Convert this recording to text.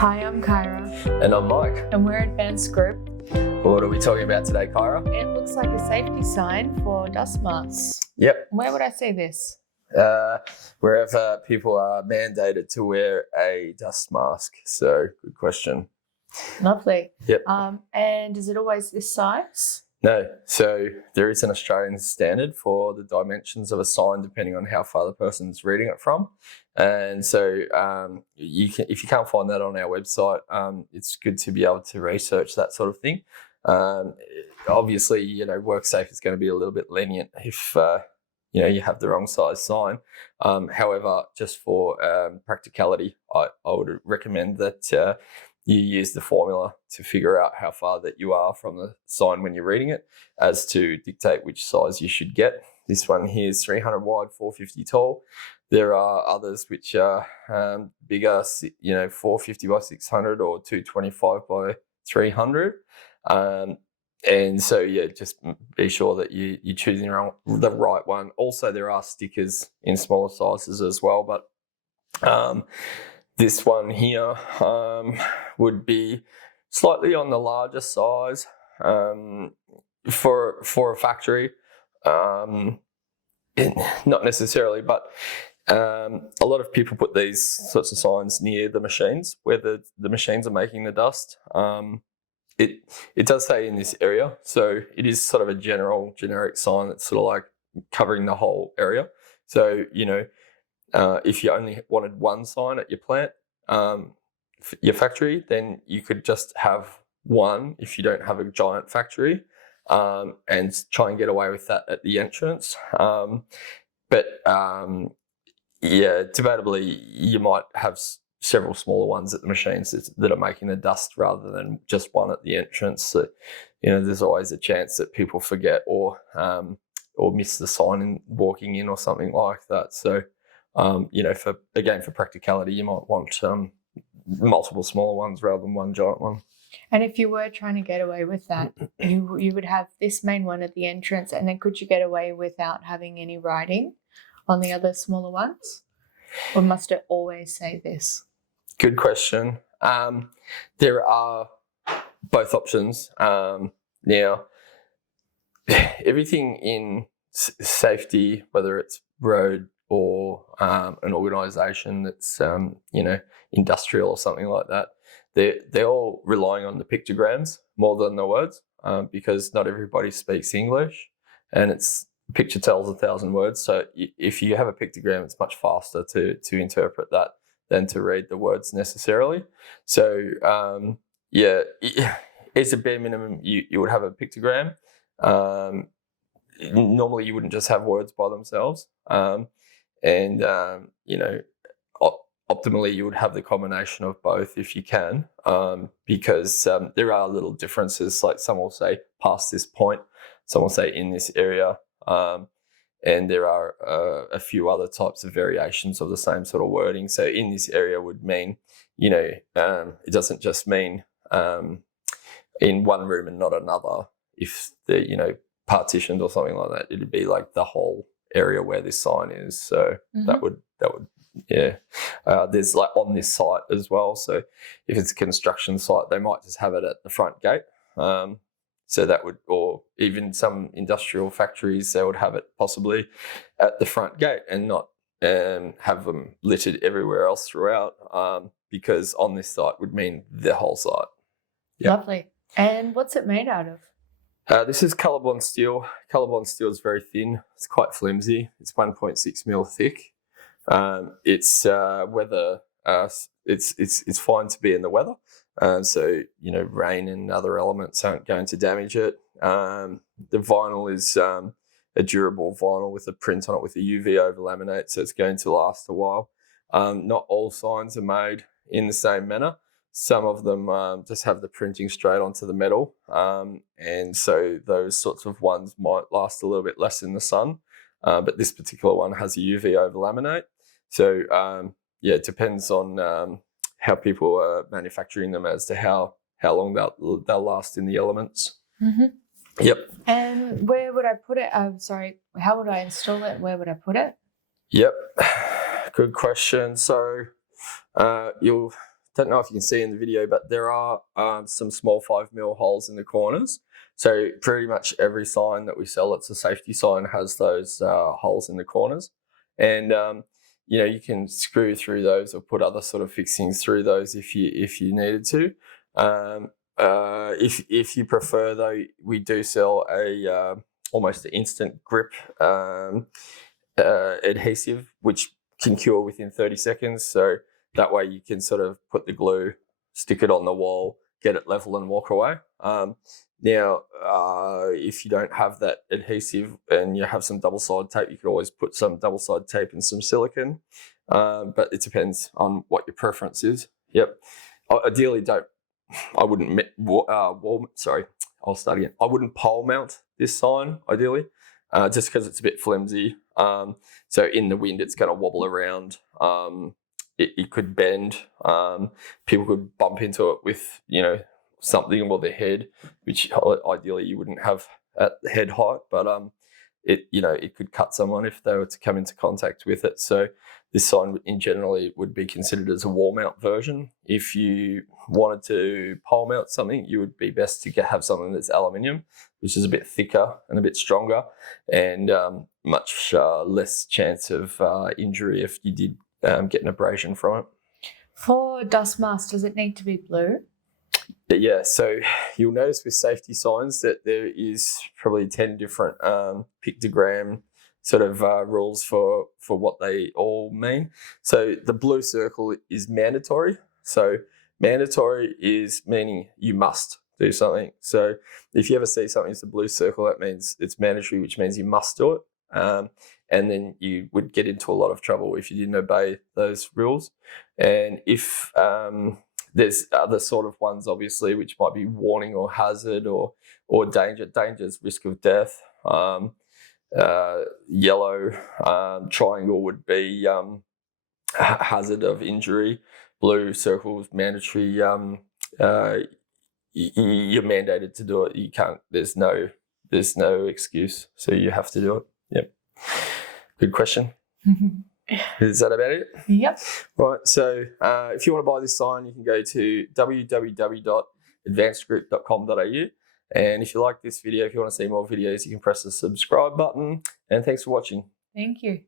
Hi, I'm Kyra, And I'm Mike. and we're Advanced Group. What are we talking about today, Kyra? It looks like a safety sign for dust masks. Yep. Where would I see this? Wherever people are mandated to wear a dust mask. So, good question. Lovely. Yep. And is it always this size? No. So, there is an Australian standard for the dimensions of a sign depending on how far the person's reading it from. And so, if you can't find that on our website, it's good to be able to research that sort of thing. Obviously, WorkSafe is going to be a little bit lenient if you have the wrong size sign. However, just for practicality, I would recommend that you use the formula to figure out how far that you are from the sign when you're reading it, as to dictate which size you should get. This one here is 300 wide, 450 tall. There are others which are bigger, 450 by 600 or 225 by 300. And so, just be sure that you're choosing the right one. Also, there are stickers in smaller sizes as well, but this one here would be slightly on the larger size for a factory. Not necessarily, but a lot of people put these sorts of signs near the machines where the machines are making the dust. It does say in this area, so it is sort of a generic sign that's sort of like covering the whole area. So, if you only wanted one sign at your plant, your factory, then you could just have one if you don't have a giant factory, and try and get away with that at the entrance. But debatably, you might have several smaller ones at the machines that are making the dust rather than just one at the entrance. So, there's always a chance that people forget or miss the sign in walking in or something like that. So, for practicality, you might want multiple smaller ones rather than one giant one. And if you were trying to get away with that, you would have this main one at the entrance, and then could you get away without having any writing on the other smaller ones? Or must it always say this? Good question. There are both options. Now, everything in safety, whether it's road or an organisation that's industrial or something like that, they're all relying on the pictograms more than the words, because not everybody speaks English, and picture tells 1,000 words. So if you have a pictogram, it's much faster to interpret that than to read the words necessarily. So it's a bare minimum. You would have a pictogram. Normally you wouldn't just have words by themselves, optimally you would have the combination of both if you can, because there are little differences. Like some will say past this point, some will say in this area. And there are a few other types of variations of the same sort of wording. So in this area would mean, it doesn't just mean in one room and not another. If they're, partitioned or something like that, it'd be like the whole area where this sign is. So that would there's like on this site as well. So if it's a construction site, they might just have it at the front gate. So that would, or even some industrial factories, they would have it possibly at the front gate and not have them littered everywhere else throughout, because on this site would mean the whole site. Yep. Lovely. And what's it made out of? This is colorbond steel. Colorbond steel is very thin. It's quite flimsy. It's 1.6 mil thick. It's weather. It's fine to be in the weather. So, rain and other elements aren't going to damage it. The vinyl is a durable vinyl with a print on it with a UV over laminate, so it's going to last a while. Not all signs are made in the same manner. Some of them just have the printing straight onto the metal, and so those sorts of ones might last a little bit less in the sun. But this particular one has a UV over laminate. So, it depends on how people are manufacturing them as to how long they'll last in the elements. Mm-hmm. Yep. And where would I put it? How would I install it? Where would I put it? Yep. Good question. So you'll don't know if you can see in the video, but there are some small 5mm holes in the corners. So pretty much every sign that we sell that's a safety sign has those holes in the corners. And you know, you can screw through those or put other sort of fixings through those if you needed to. If you prefer, though, we do sell a almost an instant grip adhesive, which can cure within 30 seconds. So that way you can sort of put the glue, stick it on the wall, get it level and walk away. Now, if you don't have that adhesive and you have some double-sided tape, you could always put some double-sided tape and some silicone, but it depends on what your preference is. Yep. Ideally, I wouldn't I wouldn't pole mount this sign, ideally, just because it's a bit flimsy. So in the wind, it's going to wobble around. It could bend. People could bump into it with, you know, something or their head, which ideally you wouldn't have at the head height, but it could cut someone if they were to come into contact with it. So this sign in generally would be considered as a wall mount version. If you wanted to pole mount something, you would be best to have something that's aluminium, which is a bit thicker and a bit stronger, and much less chance of injury if you did get an abrasion from it. For dust mask, does it need to be blue? Yeah, so you'll notice with safety signs that there is probably 10 different pictogram sort of rules for what they all mean. So the blue circle is mandatory. So mandatory is meaning you must do something. So if you ever see something as a blue circle, that means it's mandatory, which means you must do it. And then you would get into a lot of trouble if you didn't obey those rules. And if there's other sort of ones, obviously, which might be warning or hazard or danger. Danger is risk of death. Yellow triangle would be hazard of injury. Blue circle is mandatory. You're mandated to do it. You can't. There's no excuse. So you have to do it. Yep. Good question. Is that about it? Yep. Right. So if you want to buy this sign, you can go to www.advancedgroup.com.au. And if you like this video, if you want to see more videos, you can press the subscribe button. And thanks for watching. Thank you.